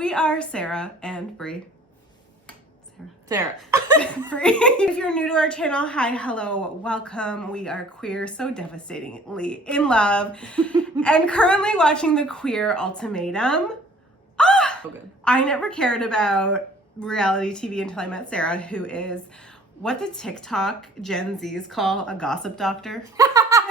We are Sarah and Bri. Sarah. Bri. If you're new to our channel, hi, hello, welcome. We are queer, so devastatingly in love, and currently watching the Queer Ultimatum. Okay. I never cared about reality TV until I met Sarah, who is what the TikTok Gen Zs call a gossip doctor.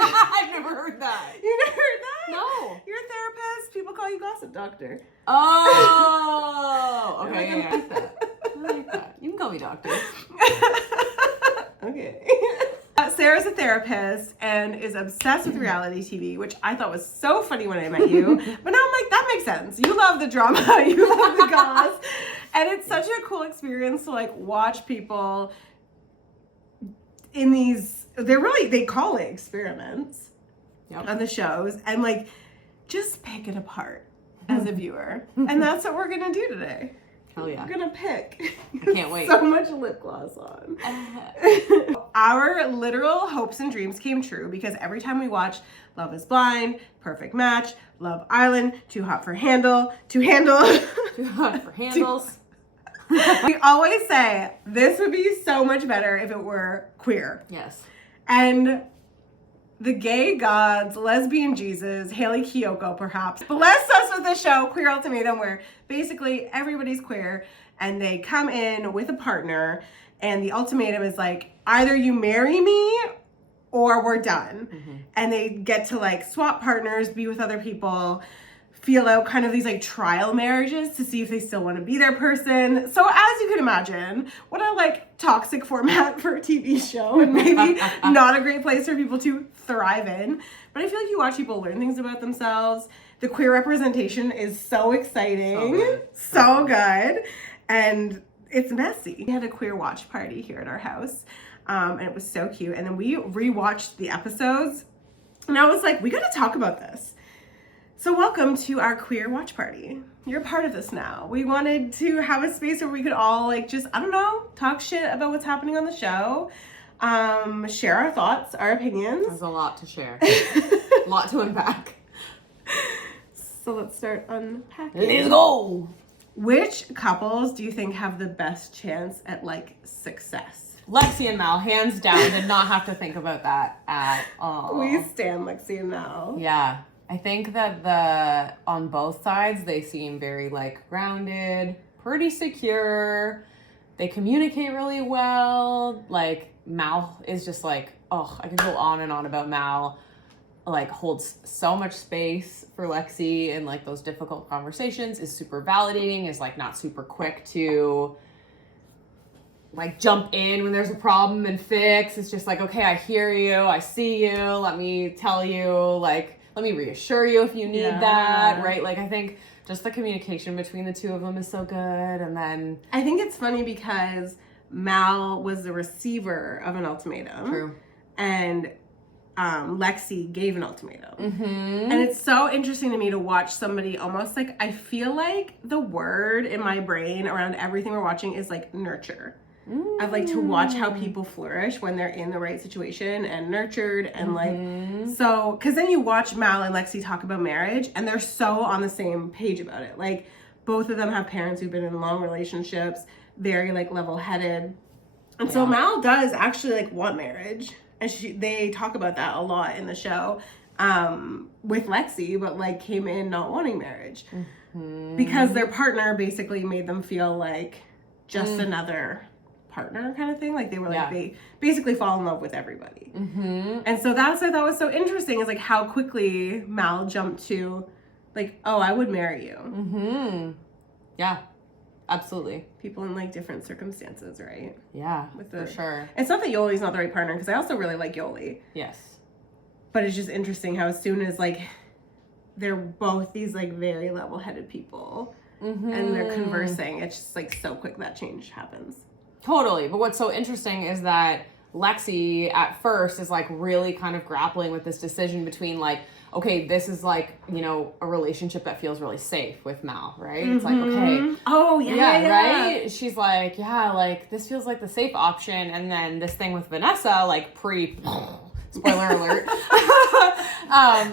I've never heard that. You never heard that? No. You're a therapist. People call you gossip doctor. Oh. Okay. Yeah, I like that. I like that. You can call me doctor. Okay. Sarah's a therapist and is obsessed with reality TV, which I thought was so funny when I met you. But now I'm like, that makes sense. You love the drama. You love the goss. And it's such a cool experience to like watch people in these, they call it experiments on the shows, and like just pick it apart as a viewer. And that's what we're going to do today. Hell yeah. We're gonna pick. I can't wait. So much lip gloss on. Our literal hopes and dreams came true because every time we watch Love is Blind, Perfect Match, Love Island, Too Hot for Handle, Too hot for handles. We always say this would be so much better if it were queer. Yes. And the gay gods, lesbian Jesus, Haley Kiyoko perhaps, bless us with the show Queer Ultimatum, where basically everybody's queer and they come in with a partner, and the ultimatum is like, either you marry me or we're done. Mm-hmm. And they get to like swap partners, be with other people, feel out kind of these like trial marriages to see if they still want to be their person. So as you can imagine, what a like toxic format for a TV show, and maybe not a great place for people to thrive in. But I feel like you watch people learn things about themselves. The queer representation is so exciting, so good, and it's messy. We had a queer watch party here at our house, and it was so cute. And then we rewatched the episodes, and I was like, we got to talk about this. So welcome to our queer watch party. You're a part of this now. We wanted to have a space where we could all like just, I don't know, talk shit about what's happening on the show, share our thoughts, our opinions. There's a lot to share. A lot to unpack. So let's start unpacking. Let's go! Which couples do you think have the best chance at like success? Lexi and Mal, hands down, did not have to think about that at all. We stand Lexi and Mal. Yeah. I think that on both sides, they seem very like grounded, pretty secure. They communicate really well. Like Mal is just like, oh, I could go on and on about Mal. Like holds so much space for Lexi and like those difficult conversations, is super validating, is like not super quick to like jump in when there's a problem and fix. It's just like, okay, I hear you, I see you, let me tell you, like, let me reassure you if you need that, right? Like, I think just the communication between the two of them is so good. And then I think it's funny because Mal was the receiver of an ultimatum. True. And Lexi gave an ultimatum. Mm-hmm. And it's so interesting to me to watch somebody almost like, I feel like the word in my brain around everything we're watching is like nurture. I'd like to watch how people flourish when they're in the right situation and nurtured and like, so, because then you watch Mal and Lexi talk about marriage and they're so on the same page about it. Like both of them have parents who've been in long relationships, very like level-headed. And so Mal does actually like want marriage, and they talk about that a lot in the show with Lexi, but like came in not wanting marriage because their partner basically made them feel like just another partner kind of thing. Like they were like, they basically fall in love with everybody. And so that's what I thought was so interesting, is like how quickly Mal jumped to like, oh, I would marry you. Yeah, absolutely. People in like different circumstances, right? Yeah, for sure. It's not that Yoli's not the right partner, because I also really like Yoli. Yes. But it's just interesting how as soon as like they're both these like very level-headed people and they're conversing, it's just like so quick that change happens. Totally. But what's so interesting is that Lexi at first is like really kind of grappling with this decision between like, okay, this is like, you know, a relationship that feels really safe with Mal, right? It's like, okay. Oh, yeah. Right? She's like, yeah, like this feels like the safe option. And then this thing with Vanessa, like Spoiler alert.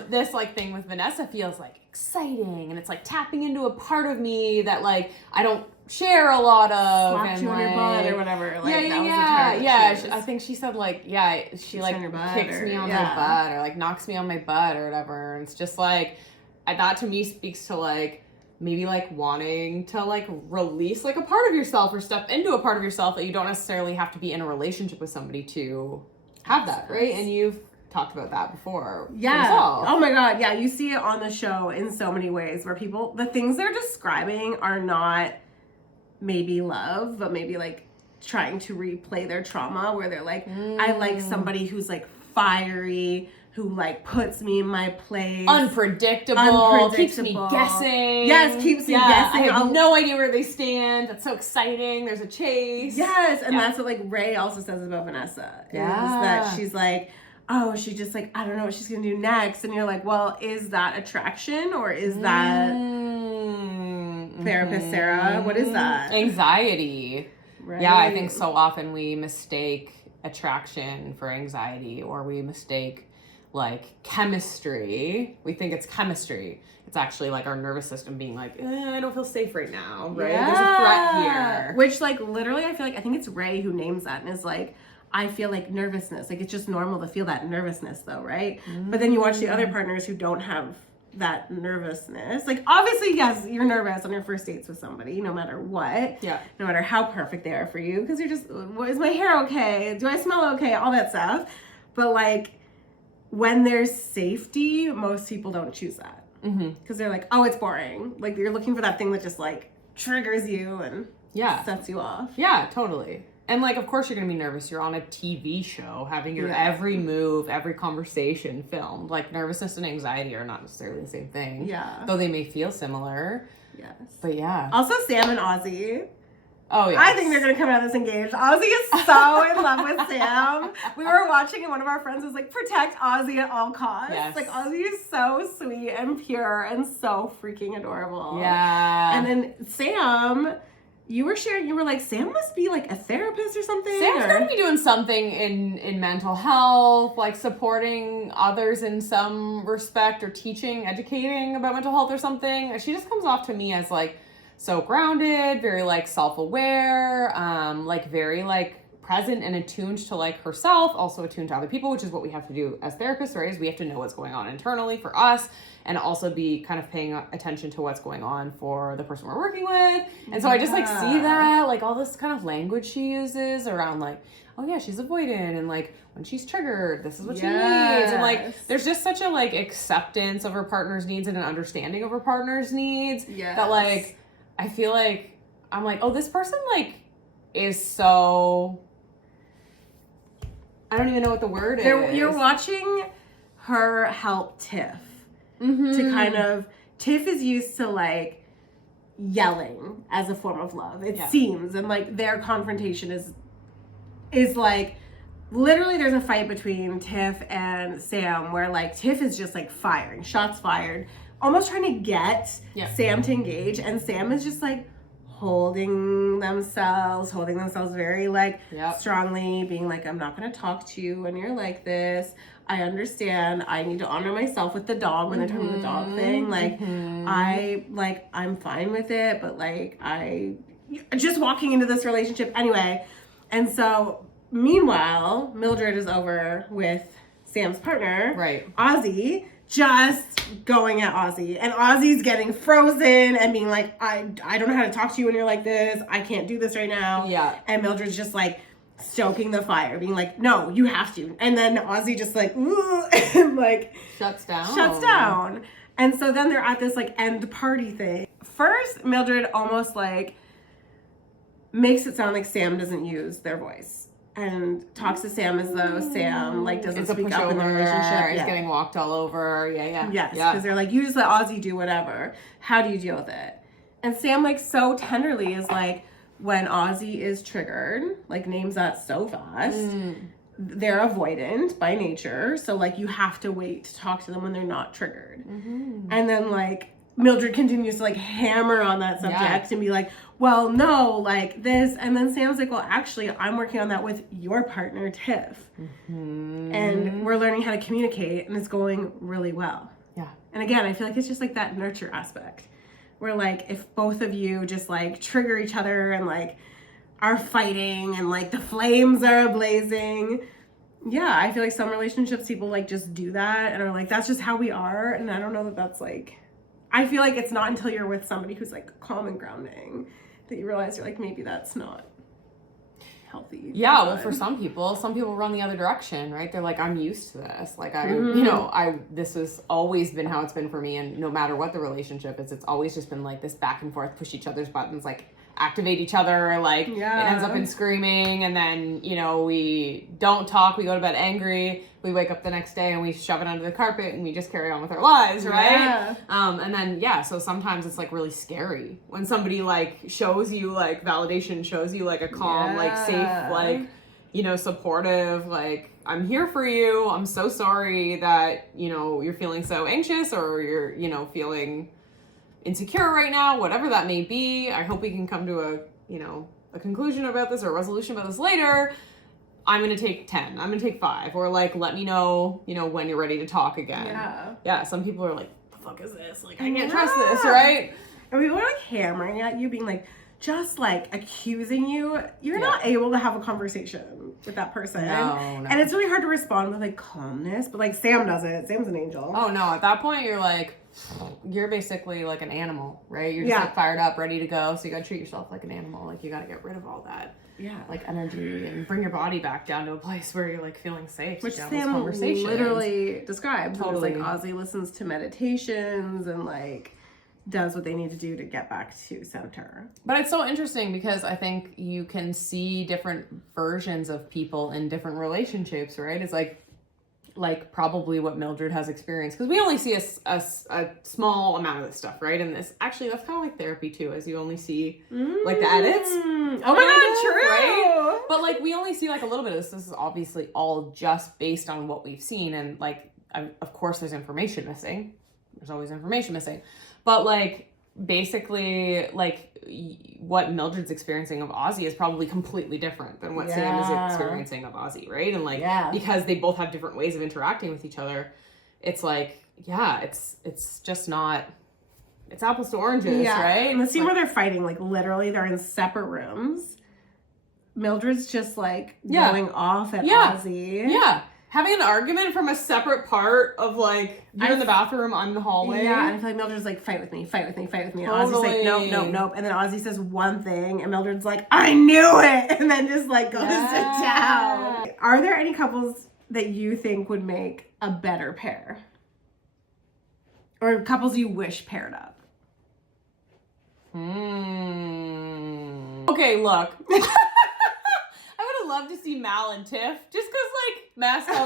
This like thing with Vanessa feels like exciting, and it's like tapping into a part of me that like I don't share a lot of. Slapped you on your butt or whatever. Like, I think she said like, she like kicks me on my butt or like knocks me on my butt or whatever. And it's just like, that to me speaks to like, maybe like wanting to like release like a part of yourself or step into a part of yourself that you don't necessarily have to be in a relationship with somebody to have that, right? And you've talked about that before. Yeah. Oh my God. Yeah. You see it on the show in so many ways where people, the things they're describing are not maybe love, but maybe like trying to replay their trauma where they're like, I like somebody who's like fiery, who like puts me in my place. Unpredictable. Keeps me guessing. Yes, keeps me guessing. I have no idea where they stand. That's so exciting. There's a chase. Yes, and that's what like Ray also says about Vanessa. Is that she's like, oh, she just like, I don't know what she's gonna do next. And you're like, well, is that attraction or is that therapist Sarah? What is that? Anxiety. Right. Yeah, I think so often we mistake attraction for anxiety, or we mistake like chemistry. We think it's chemistry. It's actually like our nervous system being like, I don't feel safe right now, right? Yeah. There's a threat here. Which like literally I feel like, I think it's Ray who names that and is like, I feel like nervousness. Like it's just normal to feel that nervousness though, right? But then you watch the other partners who don't have that nervousness. Like obviously, yes, you're nervous on your first dates with somebody, no matter what. Yeah. No matter how perfect they are for you. Because you're just, is my hair okay? Do I smell okay? All that stuff. But like when there's safety, most people don't choose that. Because they're like, oh, it's boring. Like you're looking for that thing that just like triggers you and sets you off. Yeah, totally. And like, of course you're going to be nervous. You're on a TV show having your every move, every conversation filmed. Like nervousness and anxiety are not necessarily the same thing. Yeah. Though they may feel similar. Yes. But yeah. Also Sam and Ozzy. Oh yeah. I think they're going to come out of this engaged. Ozzy is so in love with Sam. We were watching and one of our friends was like, protect Ozzy at all costs. Yes. Like Ozzy is so sweet and pure and so freaking adorable. Yeah. And then Sam, you were sharing, you were like, Sam must be like a therapist or something. Sam's got to be doing something in mental health, like supporting others in some respect or teaching, educating about mental health or something. She just comes off to me as like so grounded, very like self-aware, like very like present and attuned to like herself, also attuned to other people, which is what we have to do as therapists, right? Is we have to know what's going on internally for us and also be kind of paying attention to what's going on for the person we're working with. And so I just like see that, like all this kind of language she uses around like, oh yeah, she's avoidant, and like when she's triggered, this is what she needs. And like there's just such a like acceptance of her partner's needs and an understanding of her partner's needs that like I feel like I'm like, oh, this person like is so, I don't even know what the word is. You're watching her help Tiff to kind of, Tiff is used to like yelling as a form of love, it seems, and like their confrontation is like, literally there's a fight between Tiff and Sam where like Tiff is just like firing, shots fired, almost trying to get Sam to engage, and Sam is just like holding themselves very like strongly, being like, I'm not gonna talk to you when you're like this. I understand. I need to honor myself with the dog when they're talking the dog thing. Like I'm fine with it, but like I just walking into this relationship anyway. And so meanwhile, Mildred is over with Sam's partner, Ozzy, just going at Ozzy, and Ozzy's getting frozen and being like, I don't know how to talk to you when you're like this. I can't do this right now. And Mildred's just like stoking the fire, being like, no, you have to. And then Ozzy just like, and like shuts down. And so then they're at this like end party thing. First, Mildred almost like makes it sound like Sam doesn't use their voice and talks to Sam as though Sam like doesn't speak up in the relationship. He's getting walked all over. Yes, because they're like, you just let Ozzy do whatever. How do you deal with it? And Sam like so tenderly is like, when Ozzy is triggered, like names that so fast, they're avoidant by nature. So like you have to wait to talk to them when they're not triggered. And then like Mildred continues to like hammer on that subject and be like, well, no, like this. And then Sam's like, well, actually, I'm working on that with your partner, Tiff. Mm-hmm. And we're learning how to communicate, and it's going really well. Yeah. And again, I feel like it's just like that nurture aspect where like if both of you just like trigger each other and like are fighting and like the flames are blazing. Yeah, I feel like some relationships people like just do that and are like, that's just how we are. And I don't know that that's like, I feel like it's not until you're with somebody who's like calm and grounding that you realize you're like, maybe that's not healthy. Yeah, well, for some people run the other direction, right? They're like, I'm used to this. Like, this has always been how it's been for me. And no matter what the relationship is, it's always just been like this back and forth, push each other's buttons, like activate each other. Like, it ends up in screaming. And then, we don't talk. We go to bed angry. We wake up the next day and we shove it under the carpet and we just carry on with our lives, right? Yeah. And then, so sometimes it's like really scary when somebody like shows you like validation, shows you like a calm, like safe, like, supportive, like, I'm here for you. I'm so sorry that, you're feeling so anxious or you're, feeling insecure right now, whatever that may be. I hope we can come to a conclusion about this or a resolution about this later. I'm going to take 10. I'm going to take 5. Or like, let me know, when you're ready to talk again. Yeah. Some people are like, the fuck is this? Like, I can't trust this, right? And people are like hammering at you, being like, just like accusing you. You're not able to have a conversation with that person. No. And it's really hard to respond with like calmness, but like Sam does it. Sam's an angel. Oh no, at that point you're like, you're basically like an animal, right? You're just like fired up, ready to go. So you gotta treat yourself like an animal. Like you gotta get rid of all that. Like energy and bring your body back down to a place where you're like feeling safe. Which Sam literally describes. Totally. Like Ozzy listens to meditations and like does what they need to do to get back to center. But it's so interesting because I think you can see different versions of people in different relationships, right? It's like probably what Mildred has experienced, because we only see a small amount of this stuff, right? And this actually, that's kind of like therapy too, as you only see like the edits. Oh my god, true. Right? But like we only see like a little bit of this. This is obviously all just based on what we've seen, and like of course there's information missing. There's always information missing, but like basically like what Mildred's experiencing of Ozzy is probably completely different than what Sam is experiencing of Ozzy, right? And like because they both have different ways of interacting with each other, it's like it's just not, it's apples to oranges, right? And the scene where they're fighting, like literally they're in separate rooms. Mildred's just like going off at Ozzy. Yeah. Having an argument from a separate part of like, you're in the bathroom, I'm in the hallway. Yeah, and I feel like Mildred's like, fight with me. And Ozzy's like, nope. And then Ozzy says one thing, and Mildred's like, I knew it! And then just like goes to town. Are there any couples that you think would make a better pair? Or couples you wish paired up? Okay, look. Love to see Mal and Tiff, just because like mask for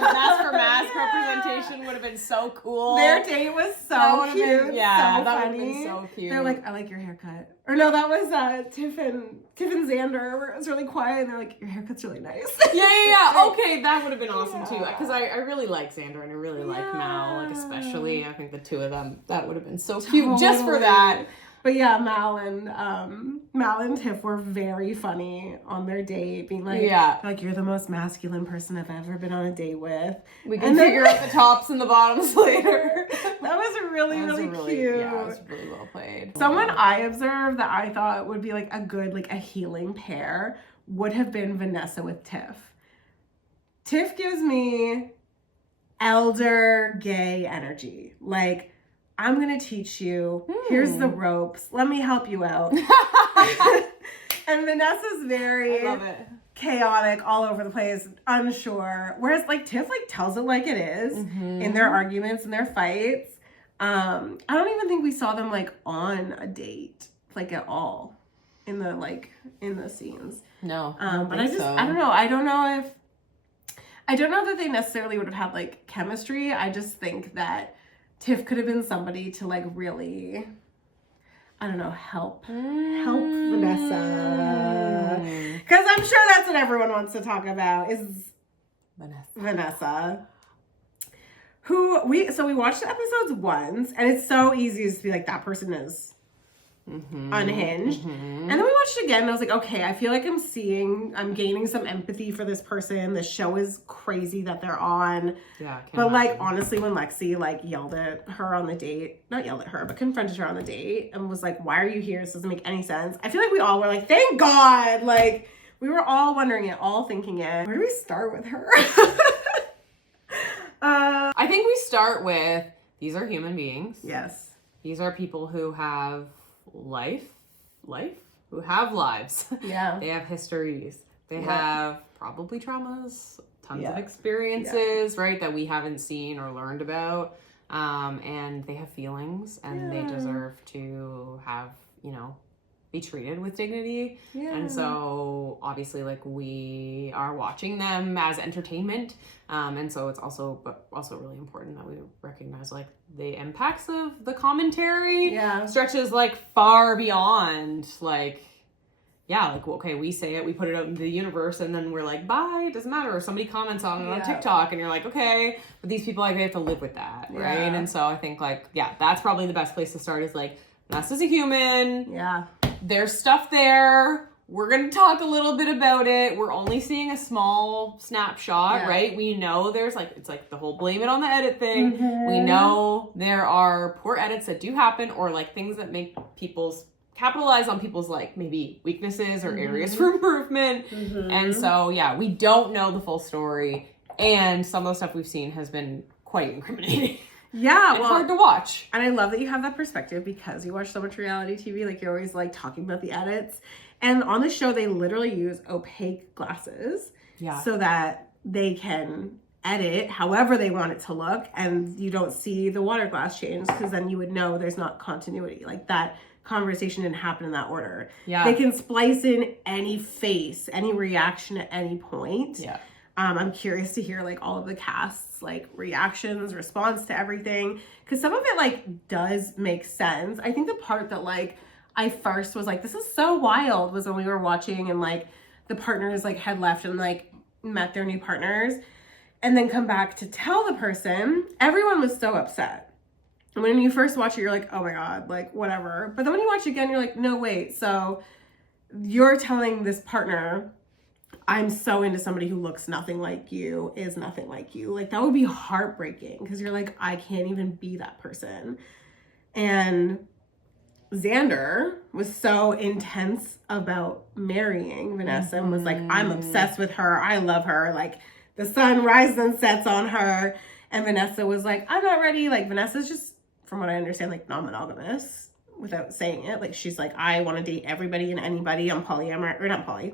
mask representation would have been so cool. Their date was so cute. That so would have funny. been so cute. They're like, I like your haircut. Or no, that was Tiff and Xander, where it was really quiet and they're like, your haircut's really nice. Yeah. Okay, that would have been awesome too, because I really like Xander and I really like Mal, like especially. I think the two of them, that would have been so cute just for that. But yeah, Mal and Tiff were very funny on their date, being like, you're the most masculine person I've ever been on a date with. We can figure out the tops and the bottoms later. That was really cute. Yeah, it was really well played. Someone I observed that I thought would be like a good, like a healing pair would have been Vanessa with Tiff. Tiff gives me elder gay energy. Like, I'm going to teach you. Here's the ropes. Let me help you out. And Vanessa's very chaotic, all over the place, unsure. Whereas like Tiff like tells it like it is in their arguments and their fights. I don't even think we saw them like on a date like at all in the scenes. No. But I don't know. I don't know that they necessarily would have had like chemistry. I just think that Tiff could have been somebody to like really, I don't know, help Vanessa. Because I'm sure that's what everyone wants to talk about is Vanessa. So we watched the episodes once, and it's so easy to be like, that person is unhinged. And then we watched it again, and I was like, okay, I feel like I'm gaining some empathy for this person. The show is crazy that they're on. Yeah, but like, honestly, when Lexi like yelled at her on the date, not yelled at her, but confronted her on the date and was like, why are you here? This doesn't make any sense. I feel like we all were like, thank God. Like, we were all wondering it, all thinking it. Where do we start with her? I think we start with, these are human beings. Yes. These are people who have who have lives. Yeah. They have histories. They have probably traumas, tons of Yeah. experiences, right, that we haven't seen or learned about. And they have feelings, and they deserve to have, you know, be treated with dignity. Yeah. And so obviously, like, we are watching them as entertainment. And so it's also really important that we recognize, like, the impacts of the commentary stretches like far beyond, like, yeah, like, okay, we say it, we put it out into the universe, and then we're like, bye, it doesn't matter. Or somebody comments on it on TikTok, and you're like, okay, but these people, like, they have to live with that, right? And so I think, like, yeah, that's probably the best place to start, is like, Vanessa's a human. Yeah. There's stuff there. We're going to talk a little bit about it. We're only seeing a small snapshot, right? We know there's, like, it's like the whole blame it on the edit thing. We know there are poor edits that do happen, or, like, things that make capitalize on people's, like, maybe weaknesses or areas for improvement. And so, yeah, we don't know the full story. And some of the stuff we've seen has been quite incriminating. Yeah, it's hard to watch. And I love that you have that perspective, because you watch so much reality TV. Like, you're always like talking about the edits. And on the show, they literally use opaque glasses so that they can edit however they want it to look, and you don't see the water glass change, because then you would know there's not continuity. Like, that conversation didn't happen in that order. Yeah. They can splice in any face, any reaction at any point. Yeah. I'm curious to hear, like, all of the cast's, like, reactions, response to everything, because some of it, like, does make sense. I think the part that, like, I first was like, this is so wild, was when we were watching, and, like, the partners, like, had left and, like, met their new partners, and then come back to tell the person. Everyone was so upset. And when you first watch it, you're like, oh my God, like, whatever. But then when you watch it again, you're like, no, wait, so you're telling this partner, I'm so into somebody who looks nothing like you, is nothing like you. Like, that would be heartbreaking, because you're like, I can't even be that person. And Xander was so intense about marrying Vanessa and was like, I'm obsessed with her. I love her. Like, the sun rises and sets on her. And Vanessa was like, I'm not ready. Like, Vanessa's just, from what I understand, like, non-monogamous, without saying it. Like, she's like, I want to date everybody and anybody. I'm polyamorous, or not poly.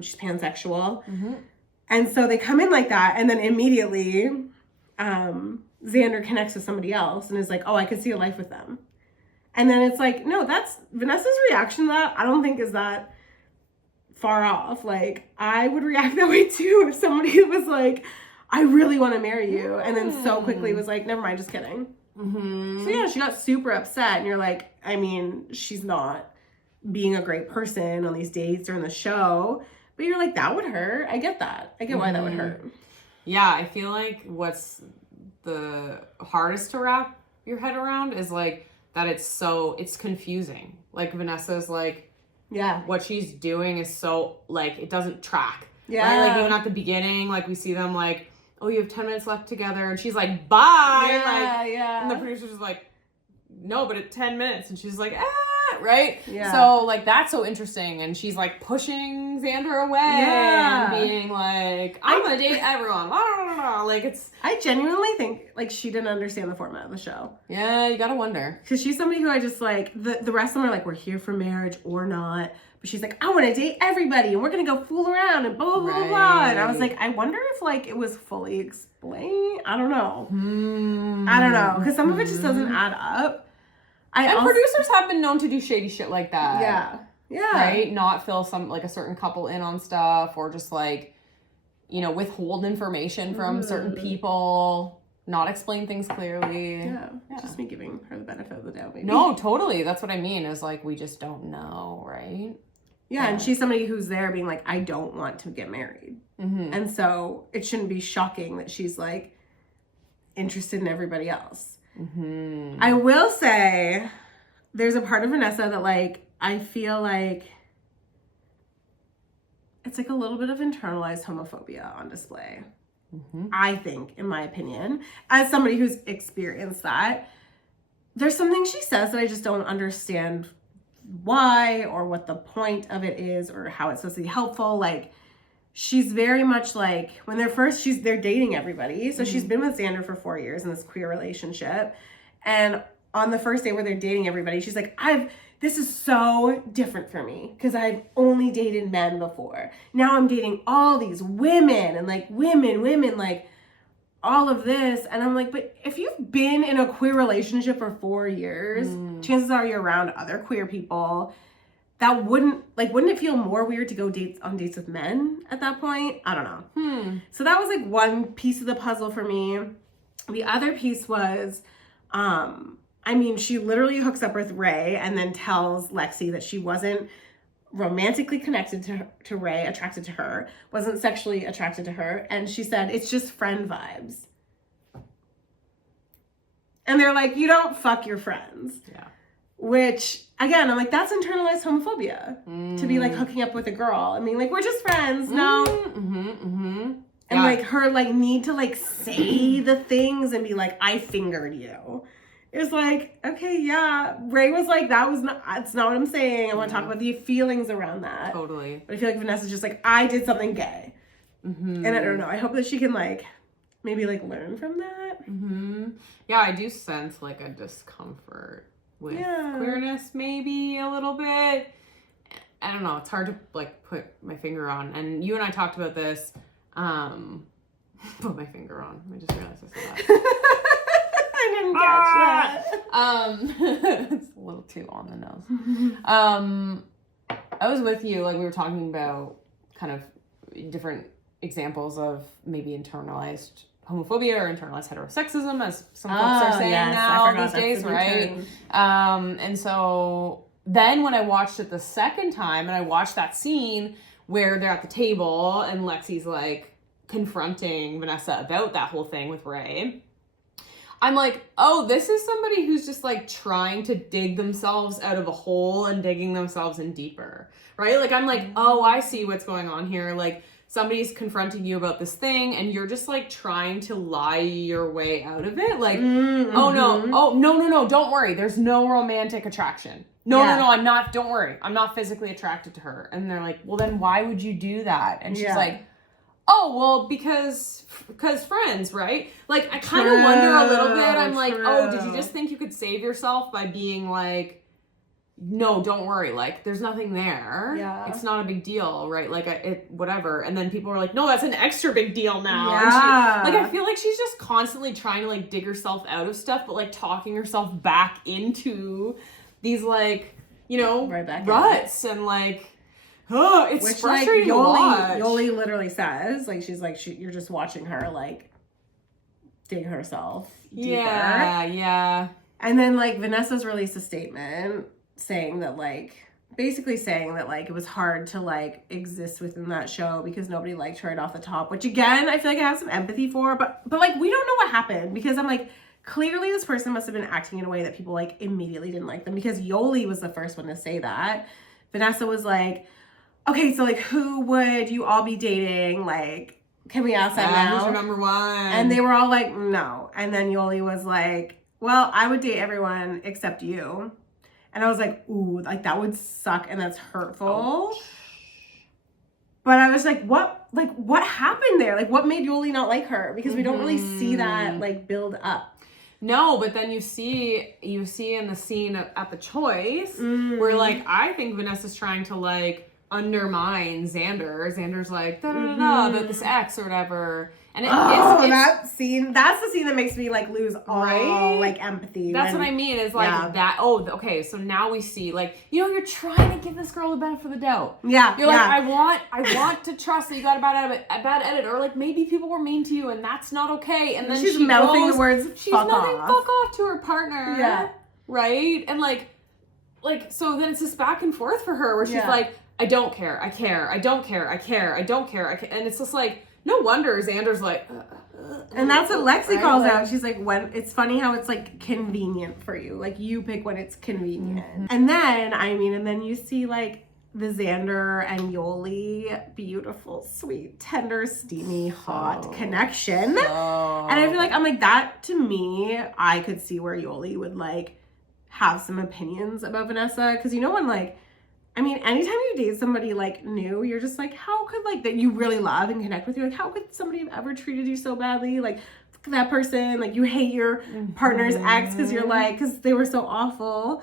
She's pansexual. And so they come in like that, and then immediately Xander connects with somebody else and is like, oh, I could see a life with them. And then it's like, no, that's Vanessa's reaction to that. I don't think is that far off. Like, I would react that way too if somebody was like, I really want to marry you, and then so quickly was like, never mind, just kidding. So yeah, she got super upset, and you're like, I mean, she's not being a great person on these dates or in the show, but you're like, that would hurt. I get that. I get why that would hurt. Yeah, I feel like what's the hardest to wrap your head around is, like, that it's confusing. Like, Vanessa's like, what she's doing is so, like, it doesn't track. Yeah. Right? Like, even at the beginning, like, we see them like, oh, you have 10 minutes left together, and she's like, bye. And the producer's just like, no, but at 10 minutes, and she's like, right? Yeah. So, like, that's so interesting. And she's, like, pushing Xander away and being like, I'm gonna date everyone. Like, it's... I genuinely think, like, she didn't understand the format of the show. Yeah, you gotta wonder. Because she's somebody who I just, like, the rest of them are like, we're here for marriage or not. But she's like, I want to date everybody, and we're gonna go fool around and blah, blah, blah. And I was like, I wonder if, like, it was fully explained. I don't know. I don't know. Because some of it just doesn't add up. Producers have been known to do shady shit like that. Yeah. Right? Not fill a certain couple in on stuff, or just, like, you know, withhold information from certain people, not explain things clearly. Yeah. Just me giving her the benefit of the doubt, maybe. No, totally. That's what I mean, is, like, we just don't know, right? Yeah, and she's somebody who's there being like, I don't want to get married. And so it shouldn't be shocking that she's like, interested in everybody else. Mm-hmm. I will say there's a part of Vanessa that, like, I feel like it's like a little bit of internalized homophobia on display. Mm-hmm. I think, in my opinion, as somebody who's experienced that, there's something she says that I just don't understand why or what the point of it is or how it's supposed to be helpful. Like, she's very much like, when they're dating everybody. So she's been with Xander for 4 years in this queer relationship. And on the first day where they're dating everybody, she's like, this is so different for me because I've only dated men before. Now I'm dating all these women and like women, like all of this. And I'm like, but if you've been in a queer relationship for 4 years, chances are you're around other queer people. That wouldn't it feel more weird to go on dates with men at that point? I don't know. So that was like one piece of the puzzle for me. The other piece was, she literally hooks up with Ray and then tells Lexi that she wasn't romantically connected to Ray, attracted to her, wasn't sexually attracted to her. And she said, it's just friend vibes. And they're like, you don't fuck your friends. Yeah. Which, again, I'm like, that's internalized homophobia. To be like hooking up with a girl. I mean, like, we're just friends. No. And like her like need to like say the things and be like, I fingered you. It's like, okay, yeah. Ray was like, that's not what I'm saying. I want to talk about the feelings around that. Totally. But I feel like Vanessa's just like, I did something gay. And I don't know. I hope that she can like maybe like learn from that. Yeah, I do sense like a discomfort with queerness, maybe a little bit. I don't know. It's hard to like put my finger on. And you and I talked about this. Put my finger on. I just realized I said that. I didn't catch that. It's a little too on the nose. I was with you, like we were talking about kind of different examples of maybe internalized homophobia or internalized heterosexism, as some folks are saying now these days, right? And so then when I watched it the second time and I watched that scene where they're at the table and Lexi's like confronting Vanessa about that whole thing with Ray, I'm like, oh, this is somebody who's just like trying to dig themselves out of a hole and digging themselves in deeper, right? Like, I'm like, oh, I see what's going on here. Like, somebody's confronting you about this thing and you're just like trying to lie your way out of it. Like, oh no, don't worry. There's no romantic attraction. No, I'm not, don't worry. I'm not physically attracted to her. And they're like, well, then why would you do that? And she's like, oh, well, because friends, right? Like, I kind of wonder a little bit. I'm like, oh, did you just think you could save yourself by being like, no, don't worry. Like, there's nothing there. Yeah. It's not a big deal, right? Like, whatever. And then people are like, no, that's an extra big deal now. Yeah. And I feel like she's just constantly trying to, like, dig herself out of stuff, but, like, talking herself back into these, like, you know, ruts and, like... Oh, it's which, frustrating to watch. Yoli literally says, like, she's like, you're just watching her, like, dig herself deeper. Yeah. And then, like, Vanessa's released a statement saying that, like, basically saying that, like, it was hard to, like, exist within that show because nobody liked her right off the top, which, again, I feel like I have some empathy for, but like, we don't know what happened because I'm like, clearly this person must have been acting in a way that people, like, immediately didn't like them because Yoli was the first one to say that. Vanessa was like, okay, so, like, who would you all be dating? Like, can we ask that now? Who's your number one? And they were all like, no. And then Yoli was like, well, I would date everyone except you. And I was like, ooh, like, that would suck and that's hurtful. Ouch. But I was like, what happened there? Like, what made Yoli not like her? Because we don't really see that, like, build up. No, but then you see in the scene at the choice where, like, I think Vanessa's trying to, like, undermine Xander. Xander's like, about this ex or whatever. And it's that scene, that's the scene that makes me, like, lose all, like, empathy. That's what I mean, is, like, that, okay, so now we see, like, you know, you're trying to give this girl the benefit of the doubt. Yeah. You're like, I want to trust that you got a bad edit, or, like, maybe people were mean to you, and that's not okay, and then she's mouthing the words, she's mouthing fuck off to her partner. Yeah. Right? And, like, so then it's this back and forth for her, where she's like, I don't care, I care, I don't care, I care, I don't care, and it's just like, no wonder Xander's like, And that's what Lexi Right, calls like- out. She's like, when it's funny how it's like convenient for you. Like you pick when it's convenient. And then, and then you see like the Xander and Yoli, beautiful, sweet, tender, steamy, hot connection. And I feel like, I'm like, that to me, I could see where Yoli would like have some opinions about Vanessa. Because you know when like, anytime you date somebody like new, you're just like, how could like that you really love and connect with, you're like, how could somebody have ever treated you so badly? Like that person, like you hate your partner's ex because you're like, because they were so awful.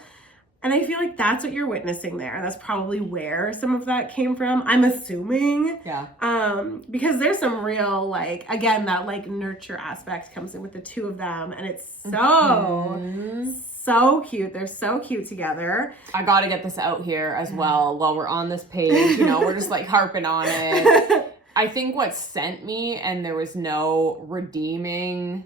And I feel like that's what you're witnessing there. That's probably where some of that came from. I'm assuming. Yeah. Because there's some real like, again, that like nurture aspect comes in with the two of them, and it's so cute. They're so cute together. I got to get this out here as well while we're on this page. You know, we're just like harping on it. I think what sent me, and there was no redeeming,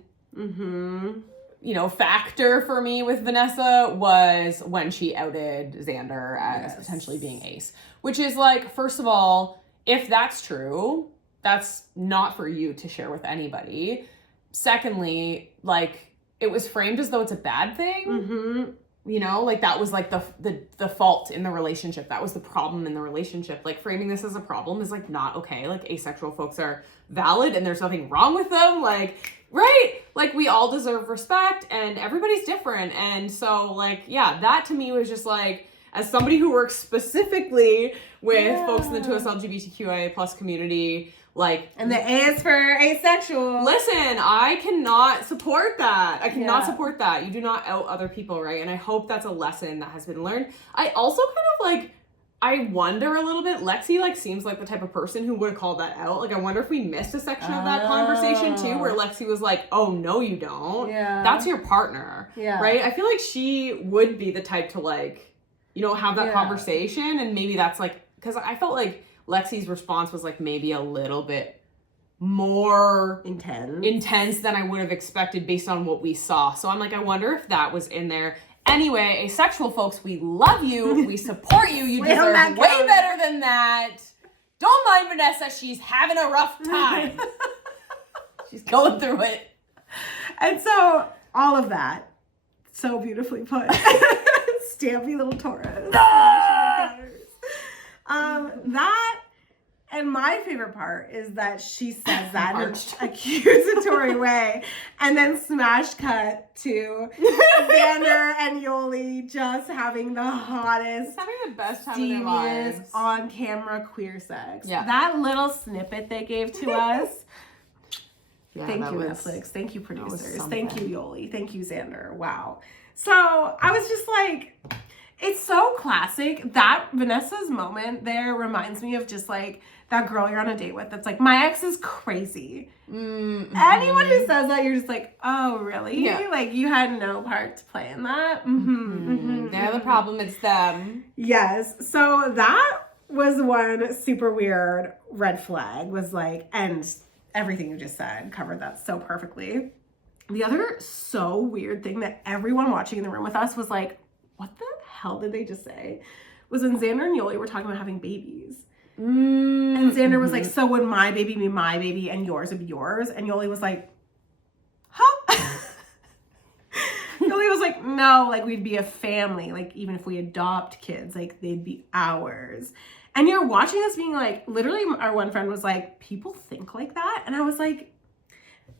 factor for me with Vanessa, was when she outed Xander as potentially being ace. Which is like, first of all, if that's true, that's not for you to share with anybody. Secondly, like, it was framed as though it's a bad thing. You know, like that was like the fault in the relationship. That was the problem in the relationship. Like framing this as a problem is like not okay. Like asexual folks are valid and there's nothing wrong with them. Like, right? Like we all deserve respect and everybody's different. And so like, yeah, that to me was just like, as somebody who works specifically with folks in the 2S LGBTQIA plus community, like, and the A is for asexual. Listen, I cannot support that. I cannot support that. You do not out other people, right? And I hope that's a lesson that has been learned. I also kind of like, I wonder a little bit, Lexi like seems like the type of person who would have called that out. Like I wonder if we missed a section of that conversation too, where Lexi was like, oh no you don't. Yeah. That's your partner. Yeah. Right? I feel like she would be the type to like, have that conversation, and maybe that's like, because I felt like Lexi's response was like maybe a little bit more intense than I would have expected based on what we saw. So I'm like, I wonder if that was in there. Anyway, asexual folks, we love you. We support you. You deserve way better than that. Don't mind Vanessa. She's having a rough time. She's going through it. And so all of that, so beautifully put. Stampy little Taurus. That, and my favorite part is that she says that in an accusatory way, and then smash cut to Xander and Yoli just having the hottest, having the best time of their lives, on camera queer sex. Yeah. That little snippet they gave to us. Thank you, was, Netflix. Thank you, producers. Thank you, Yoli. Thank you, Xander. Wow. So I was just like, it's so classic. That Vanessa's moment there reminds me of just like that girl you're on a date with that's like, my ex is crazy. Anyone who says that, you're just like, oh, really? Yeah. Like you had no part to play in that? They're the problem. It's them. Yes. So that was one super weird red flag, was like, and everything you just said covered that so perfectly. The other so weird thing that everyone watching in the room with us was like, what the hell did they just say? Was when Xander and Yoli were talking about having babies. And Xander was like, so would my baby be my baby and yours would be yours? And Yoli was like, huh? Yoli was like, no, like we'd be a family. Like even if we adopt kids, like they'd be ours. And you're watching this being like, literally our one friend was like, people think like that? And I was like,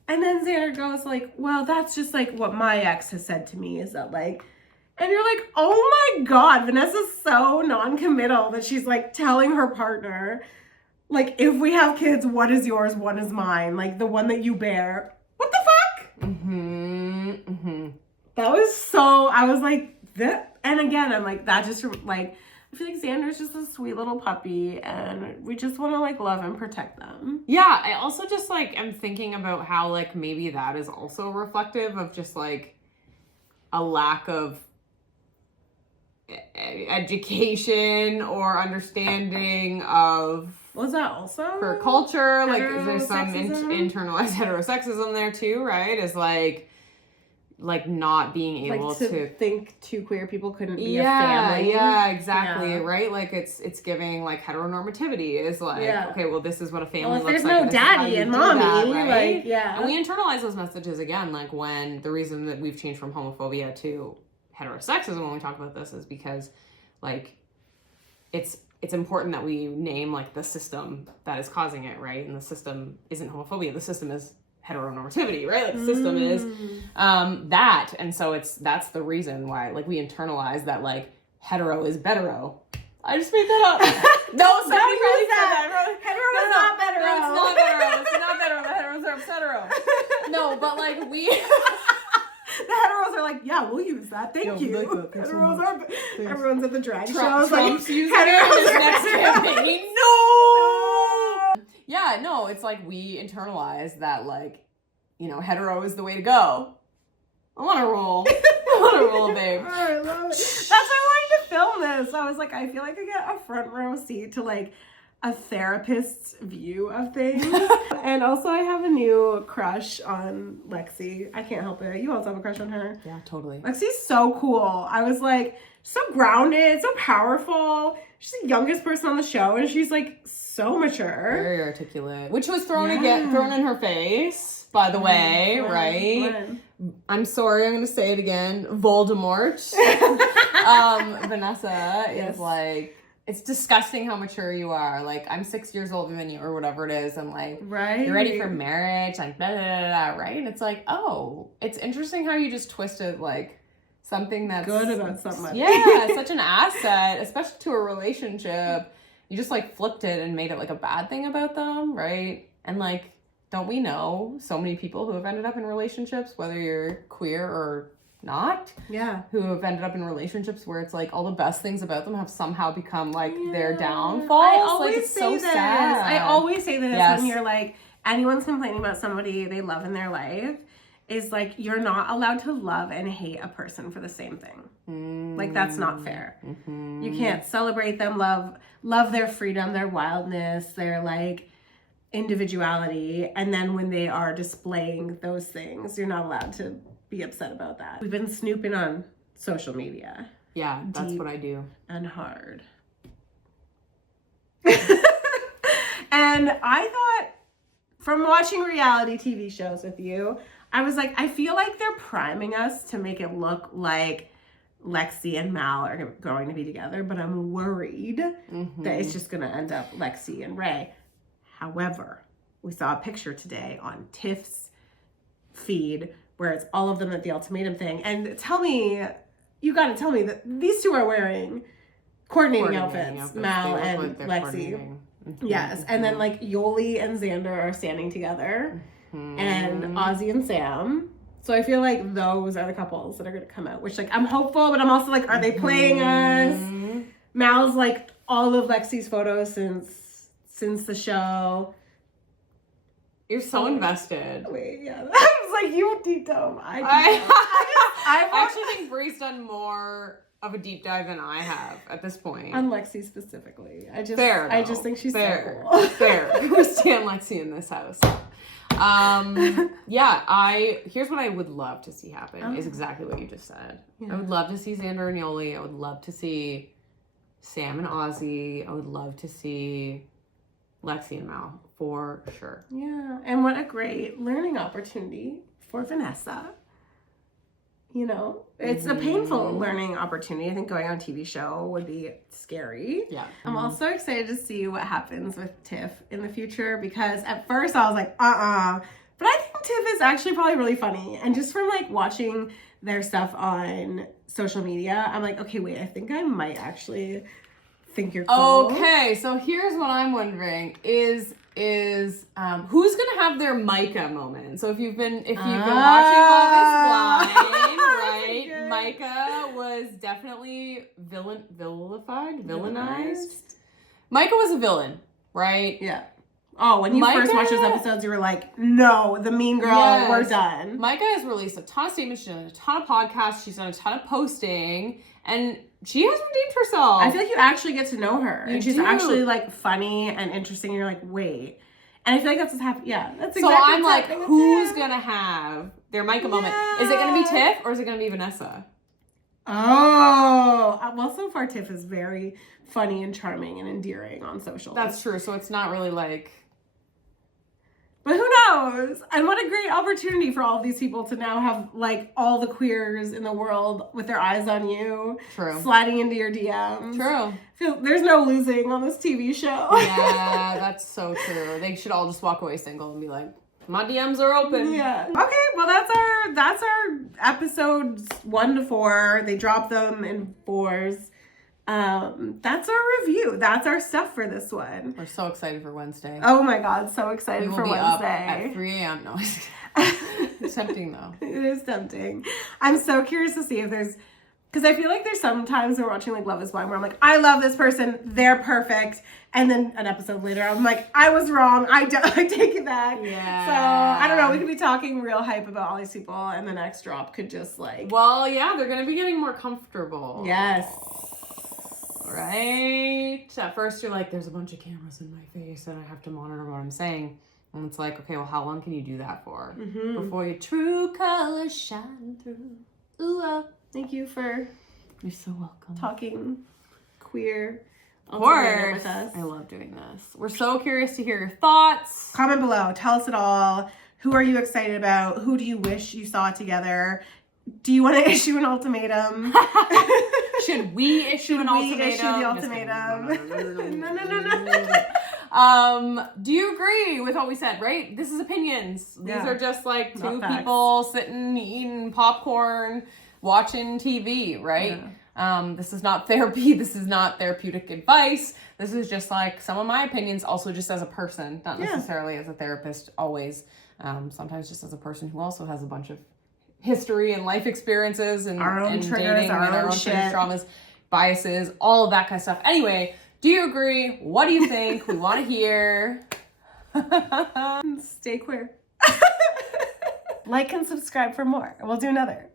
and then Xander goes like, well, that's just like what my ex has said to me, is that like, and you're like, oh my God, Vanessa's so non-committal that she's like telling her partner, like, if we have kids, what is yours, what is mine? Like the one that you bear. What the fuck? That was so, I was like, that, and again, I'm like, that just like, I feel like Xander's just a sweet little puppy and we just want to like love and protect them. Yeah, I also just like am thinking about how like maybe that is also reflective of just like a lack of education or understanding of was that also her culture. Like is there some internalized heterosexism there too, right? Is like like not being able like to think two queer people couldn't be a yeah, family. yeah, exactly, Yeah. right? Like it's giving like heteronormativity is like, Yeah. okay, well, this is what a family Well, if looks there's like. no And this is how daddy you and do mommy, that, right? like, yeah. And we internalize those messages again, like when the reason that we've changed from homophobia to heterosexism when we talk about this is because like it's important that we name like the system that is causing it, right? And the system isn't homophobia, the system is heteronormativity, right? Like the system is that, and so that's the reason why like we internalize that like hetero is bettero. I just made that up. No, somebody probably said that. Hetero is not better. No, it's not bettero. It's not bettero. The heteros are hetero. No, but like we. The heteros are like, yeah, we'll use that. Thank you. Like that. Heteros are. Everyone's at the drag shows. Trump's like, using heteros it in his are next better. campaign. No. Yeah, no, it's like we internalize that, like, you know, hetero is the way to go. I want to roll. I want to roll, babe. Oh, I love it. That's why I wanted to film this. I was like, I feel like I get a front row seat to like a therapist's view of things. And also I have a new crush on Lexi. I can't help it. You also have a crush on her. Yeah, totally. Lexi's so cool. I was like, so grounded, so powerful. She's the youngest person on the show, and she's like so mature. Very articulate. Which was thrown Yeah. thrown in her face, by the way, right? When? I'm sorry, I'm gonna say it again. Voldemort. Vanessa Yes. is like, it's disgusting how mature you are. Like, I'm 6 years older than you, or whatever it is, and like, Right. you're ready for marriage, like, blah, blah, blah, blah, right? And it's like, oh, it's interesting how you just twisted like something that's Good about somebody. Yeah, such an asset, especially to a relationship. You just like flipped it and made it like a bad thing about them, right? And like, don't we know so many people who have ended up in relationships, whether you're queer or not, Yeah. who have ended up in relationships where it's like all the best things about them have somehow become like their Yeah. downfalls. I Like, always it's say so this. sad. I always say this Yes. when you're like, anyone's complaining about somebody they love in their life, is like, you're not allowed to love and hate a person for the same thing. Like, that's not fair. Mm-hmm. You can't celebrate them, love their freedom, their wildness, their like individuality, and then when they are displaying those things, you're not allowed to be upset about that. We've been snooping on social media Yeah, that's Deep. what I do. and hard. And I thought, from watching reality TV shows with you, I was like, I feel like they're priming us to make it look like Lexi and Mal are going to be together, but I'm worried that it's just going to end up Lexi and Ray. However, we saw a picture today on Tiff's feed where it's all of them at the ultimatum thing. And tell me, you got to tell me that these two are wearing coordinating outfits, Mal They look and like they're Lexi. coordinating. Yes, and then like Yoli and Xander are standing together, and Ozzy and Sam. So I feel like those are the couples that are going to come out, which like I'm hopeful, but I'm also like, are they playing us? Mal's like all of Lexi's photos since the show. You're so invested. Wait, yeah, I was like, you deep dive. I actually think Bri's done more of a deep dive than I have at this point. on Lexi specifically. I just think she's fair. so cool. Fair. We stand Lexi in this house. Here's what I would love to see happen is exactly what you just said. Yeah. I would love to see Xander and Yoli. I would love to see Sam and Ozzy. I would love to see Lexi and Mal for sure. Yeah, and what a great learning opportunity for Vanessa. You know, it's a painful learning opportunity. I think going on a TV show would be scary. Yeah. I'm also excited to see what happens with Tiff in the future, because at first I was like, but I think Tiff is actually probably really funny. And just from like watching their stuff on social media, I'm like, okay, wait, I think I might actually think you're cool. Okay, so here's what I'm wondering is who's gonna have their Micah moment? So if you've been watching Love is Blind, right? Good. Micah was definitely villainized. Micah was a villain, right? Yeah. Oh, when you first watched those episodes, you were like, no, the mean girl, Yes. we're done. Micah has released a ton of statements, she's done a ton of podcasts, she's done a ton of posting, and she has redeemed herself. I feel like you actually get to know her. You and she's do. actually like funny and interesting. And you're like, wait. And I feel like that's what's happening. Yeah, that's exactly So I'm what's like, happening with who's Tiff. gonna have their Micah moment? Is it gonna be Tiff or is it gonna be Vanessa? Oh, well, so far Tiff is very funny and charming and endearing on social. That's true. So it's not really like. But who knows? And what a great opportunity for all of these people to now have like all the queers in the world with their eyes on you. True. Sliding into your DMs. True. There's no losing on this TV show. Yeah, that's so true. They should all just walk away single and be like, my DMs are open. Yeah. Okay, well that's our episodes 1 to 4. They drop them in 4s. That's our review. That's our stuff for this one. We're so excited for Wednesday. Oh my god, so excited for be Wednesday. Up at 3 a.m. No, it's tempting though. It is tempting. I'm so curious to see if there's, because I feel like there's sometimes we're watching like Love is Blind where I'm like, I love this person, they're perfect, and then an episode later I'm like, I was wrong, I take it back. Yeah. So I don't know, we could be talking real hype about all these people and the next drop could just like. Well, yeah, they're gonna be getting more comfortable. Yes. Right? At first you're like, there's a bunch of cameras in my face and I have to monitor what I'm saying. And it's like, okay, well, how long can you do that for? Mm-hmm. Before your true colors shine through. Ooh, Thank you for you're so welcome. talking queer. Of Ultimatum course. with us. I love doing this. We're so curious to hear your thoughts. Comment below. Tell us it all. Who are you excited about? Who do you wish you saw together? Do you want to issue an ultimatum? Should we issue an ultimatum? Issue the Just kidding. ultimatum? No. Do you agree with what we said, right? This is opinions. Yeah. These are just like Not two facts. people sitting, eating popcorn, watching TV, right? Yeah. This is not therapy. This is not therapeutic advice. This is just like some of my opinions, also just as a person, not necessarily as a therapist, always. Sometimes just as a person who also has a bunch of history and life experiences and our own and triggers, dating our and own triggers, shit. traumas, biases, all of that kind of stuff. Anyway, do you agree? What do you think? We want to hear. Stay queer. Like and subscribe for more. We'll do another.